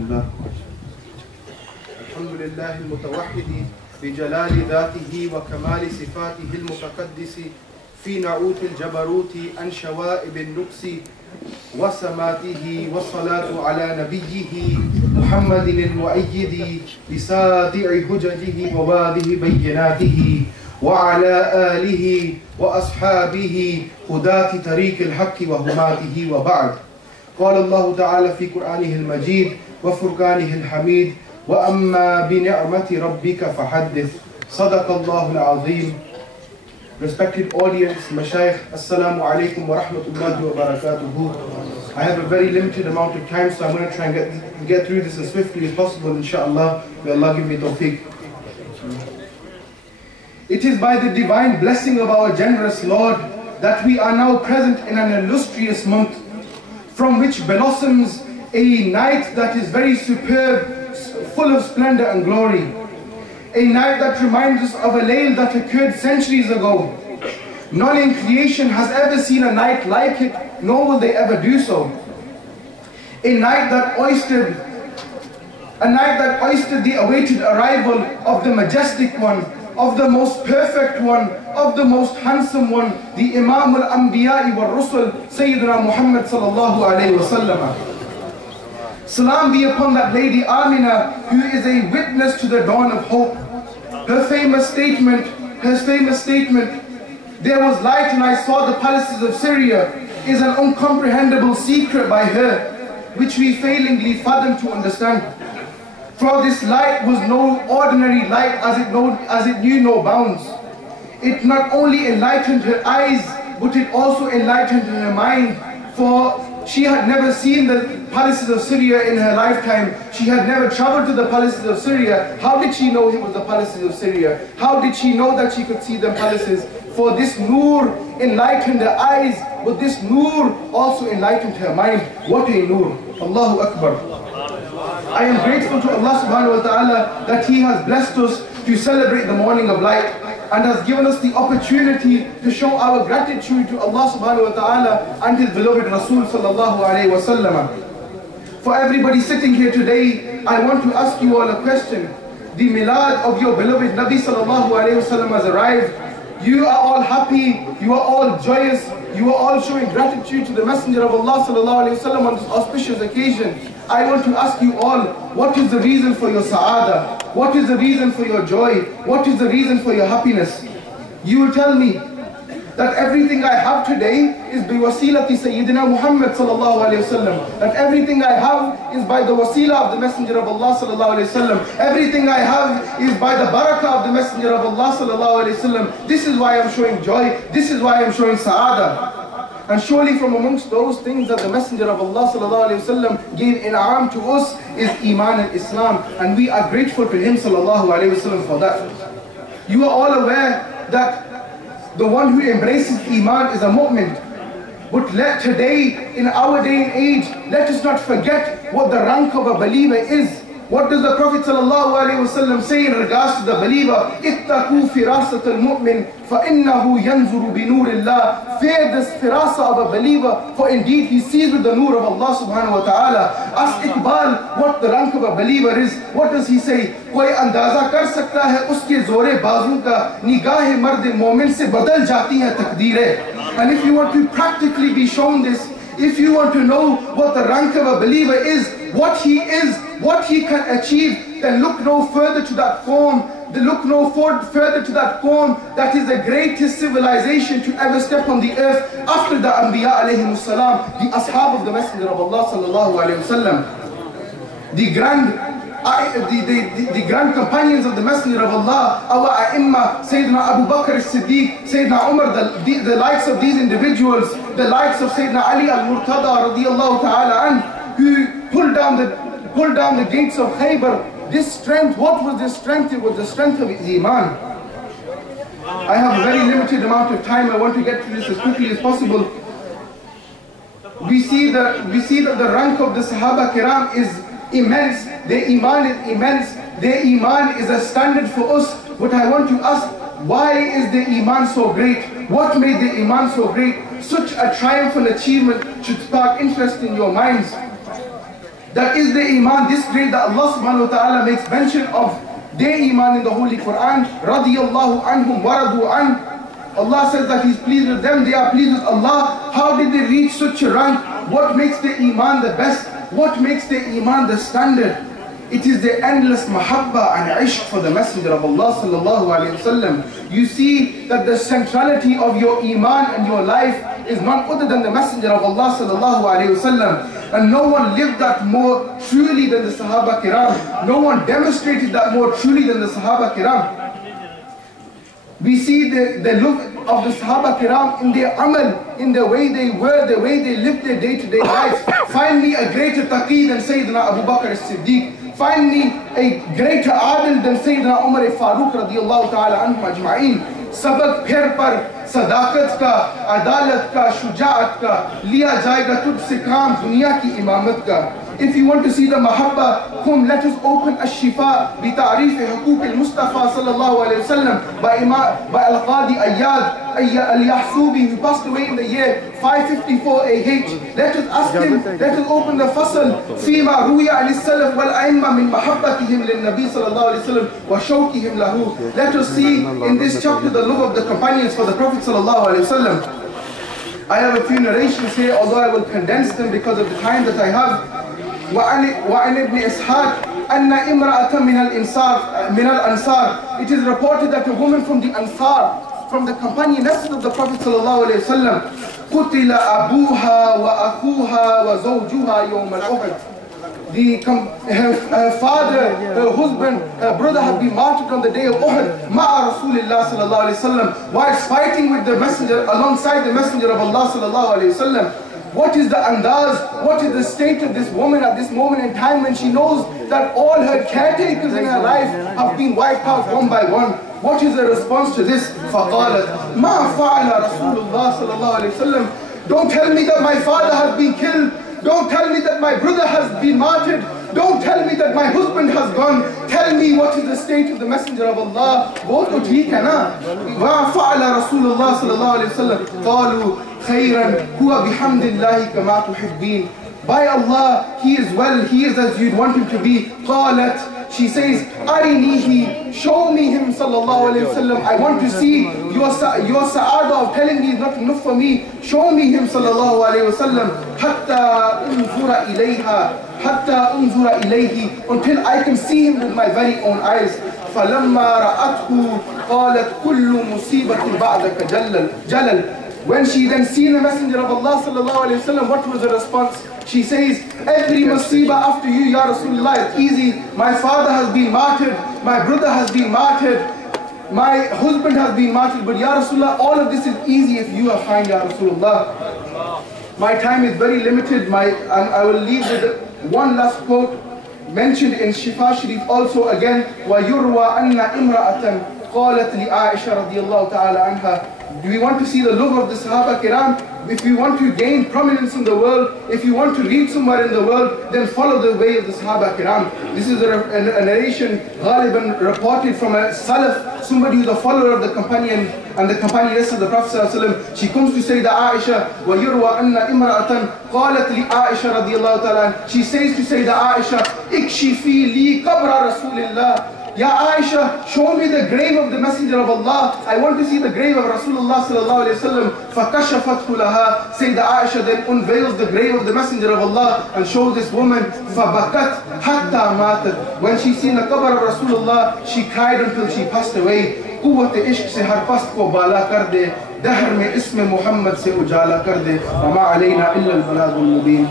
Bismillah. Alhamdulillah al-mutawahhidi بجلال ذاته وكمال صفاته المتقدس في نعوت الجبروت عن شوائب النقص وسماته والصلاة على نبيه محمد المؤيد بساطع حججه وواضح بيناته وعلى آله وأصحابه هداة طريق الحق وهماته وبعد. قال الله تعالى في قرآنه المجيد وفرقانه الحميد وَأَمَّا بِنِعْمَةِ رَبِّكَ فَحَدِّثْ. Sadaqallahu al-Azim. Respected audience, Mashaykh, Assalamu alaikum wa rahmatullahi wa barakatuhu. I have a very limited amount of time, so I'm going to try and get through this as swiftly as possible, inshallah. May Allah give me tawfiq. It is by the divine blessing of our generous Lord that we are now present in an illustrious month, from which blossoms a night that is very superb, full of splendor and glory. A night that reminds us of a layl that occurred centuries ago. None in creation has ever seen a night like it, nor will they ever do so. A night that oystered the awaited arrival of the majestic one, of the most perfect one, of the most handsome one, the Imam al-Anbiya'i wal-Rusul, Sayyidina Muhammad sallallahu alayhi wa sallam. Salam be upon that lady Amina, who is a witness to the dawn of hope. Her famous statement, there was light and I saw the palaces of Syria, is an uncomprehendable secret by her, which we failingly fathom to understand. For this light was no ordinary light, as it knew no bounds. It not only enlightened her eyes, but it also enlightened her mind, for she had never seen the palaces of Syria in her lifetime. She had never traveled to the palaces of Syria. How did she know it was the palaces of Syria? How did she know that she could see the palaces? For this Noor enlightened her eyes, but this Noor also enlightened her mind. What a Noor! Allahu Akbar. I am grateful to Allah subhanahu wa ta'ala that He has blessed us to celebrate the morning of light, and has given us the opportunity to show our gratitude to Allah subhanahu wa ta'ala and His beloved Rasul sallallahu alayhi wa sallam. For everybody sitting here today, I want to ask you all a question. The milad of your beloved Nabi sallallahu alayhi wa sallam has arrived. You are all happy, you are all joyous, you are all showing gratitude to the Messenger of Allah sallallahu alayhi wa sallam on this auspicious occasion. I want to ask you all, what is the reason for your sa'ada? What is the reason for your joy? What is the reason for your happiness? You will tell me that everything I have today is by wasilati Sayyidina Muhammad sallallahu alayhi wasallam. That everything I have is by the wasila of the Messenger of Allah sallallahu alayhi wasallam. Everything I have is by the barakah of the Messenger of Allah sallallahu alayhi wasallam. This is why I am showing joy. This is why I am showing sa'ada. And surely from amongst those things that the Messenger of Allah sallallahu alayhi wasallam gave in'am to us is Iman and Islam, and we are grateful to him sallallahu alayhi wasallam for that. You are all aware that the one who embraces Iman is a mu'min. But let today, in our day and age, let us not forget what the rank of a believer is. What does the Prophet ﷺ say in regards to the believer? اتَّقُوا فِرَاسَةَ الْمُؤْمِنِ فَإِنَّهُ يَنْظُرُ بِنُورِ اللَّهِ. Fear this firasa of a believer, for indeed he sees with the nur of Allah subhanahu wa ta'ala. Ask Iqbal what the rank of a believer is. What does he say? कोई अंदाजा कर सकता है उसके ज़ोरे बाजू का, निगाह मर्द मोमिन से बदल जाती है तकदीरें. And if you want to practically be shown this, if you want to know what the rank of a believer is, what he is, what he can achieve, then look no further to that form. Look no further to that form that is the greatest civilization to ever step on the earth after the Anbiya alayhimus salam, the ashab of the Messenger of Allah sallallahu alayhi wasallam, the grand companions of the Messenger of Allah, our A'imma, Sayyidina Abu Bakr as-Siddiq, Sayyidina Umar, the likes of these individuals, the likes of Sayyidina Ali al-Murtada radiyallahu ta'ala an, who pulled down the gates of Khaybar. This strength, what was this strength? It was the strength of his Iman. I have a very limited amount of time. I want to get through this as quickly as possible. We see that the rank of the Sahaba Kiram is immense. Their Iman is immense. Their Iman is a standard for us. But I want to ask, why is the Iman so great? What made the Iman so great? Such a triumphant achievement should spark interest in your minds. That is the iman this great that Allah subhanahu wa ta'ala makes mention of their iman in the Holy Quran. Radiyallahu anhum waradu an. Allah says that He's pleased with them, they are pleased with Allah. How did they reach such a rank? What makes the iman the best? What makes the iman the standard? It is the endless mahabba and ishq for the Messenger of Allah sallallahu alayhi wasallam. You see that the centrality of your iman and your life is none other than the Messenger of Allah sallallahu alayhi wasallam. And no one lived that more truly than the Sahaba Kiram. No one demonstrated that more truly than the Sahaba Kiram. We see the look of the Sahaba Kiram in their amal, in the way they were, the way they lived their day-to-day lives. Find me a greater taqi than Sayyidina Abu Bakr as-Siddiq. Find me a greater adil than Sayyidina Umar al-Faruq radiyallahu ta'ala anhum ajma'in. सबक फिर पर सदाकत का, अदालत का, शुजाअत का लिया जाएगा तुझसे काम दुनिया की इमामत का. If you want to see the mahabba, come let us open Ash-Shifa bi ta'rif huquq al-Mustafa sallallahu alayhi wasallam by Al-Qadi Al-Yahsubi, who passed away in the year 554 AH. Let us ask him, let us open the fasal فيما روي عن السلف والأئمة من محبتهم للنبي صلى الله عليه وسلم وشوقهم له. Let us see in this chapter the love of the companions for the Prophet sallallahu alayhi wasallam. I have a few narrations here, although I will condense them because of the time that I have. وعن ابن إسحاق أن امرأة من الأنصار. It is reported that a woman from the Ansar, from the companioness of the Prophet sallallahu alayhi wasallam, قتل أبوها وأخوها وزوجها يوم الأحد. Her father, her husband, her brother had been martyred on the day of Uhud, ma'a Rasulullah sallallahu alayhi wasallam, whilst fighting with the messenger, alongside the messenger of Allah sallallahu alayhi wasallam. What is the andaz, what is the state of this woman at this moment in time when she knows that all her caretakers in her life have been wiped out one by one? What is the response to this? فَقَالَتْ مَا فَعَلَ رَسُولُ اللَّهِ صَلَى اللَّهُ عَلَيْهِ وسلم. Don't tell me that my father has been killed. Don't tell me that my brother has been martyred. Don't tell me that my husband has gone. Tell me what is the state of the Messenger of Allah. वो तो ठीक है ना. وَفَعَلَ رَسُولُ اللَّهِ صَلَى اللَّهُ عَلَيْهِ وسلم. قَالُوا خَيْرًا هُوَ بِحَمْدِ اللَّهِ كَمَا تُحِبِّينَ. By Allah, he is well, he is as you'd want him to be. قالت, she says, أرنيه, show me him sallallahu alayhi wasallam. I want to see your sa'ada of telling me is not enough for me. Show me him sallallahu alayhi wasallam. حتى أنظر إليها, حتى أنظر إليه, until I can see him with my very own eyes. فلما رأته قالت كل مصيبة بعدك جلل. When she then seen the Messenger of Allah sallallahu alayhi wasallam, what was her response? She says, every musibah after you, Ya Rasulullah, is easy. My father has been martyred, my brother has been martyred, my husband has been martyred, but Ya Rasulullah, all of this is easy if you are fine, Ya Rasulullah. My time is very limited, and I will leave with one last quote mentioned in Shifa Sharif also again. وَيُرْوَى أَنَّ إِمْرَأَةً قَالَتْ لِعَائِشَةَ رَضِيَ اللَّهُ تَعَالَى عَنْهَا. Do we want to see the love of the Sahaba Kiram? If you want to gain prominence in the world, if you want to reach somewhere in the world, then follow the way of the Sahaba Kiram. This is a narration Ghaliban reported from a Salaf, somebody who is a follower of the companion and the companioness of the Prophet ﷺ. She comes to say that Aisha, وَيُرْوَى أَنَّ إِمْرَأَةً قَالَتْ لِعَائِشَةَ رَضِيَ اللَّهُ تَعَالَى. She says to say that Aisha, اكشفي لي قبر رسول الله. Ya Aisha, show me the grave of the Messenger of Allah. I want to see the grave of Rasulullah sallallahu alayhi wa sallam. فَكَشَفَتْهُ لَهَا. Say that Aisha then unveils the grave of the Messenger of Allah and shows this woman. فَبَكَتْ حَتَّى مَاتَتْ. When she seen the qabr of Rasulullah, she cried until she passed away. قوت عشق سے ہر پست کو بالا کر دے, دہر میں اسم محمد سے اجالا کر دے. وَمَا عَلَيْنَا إِلَّا الْبَلَاغُ الْمُبِينَ.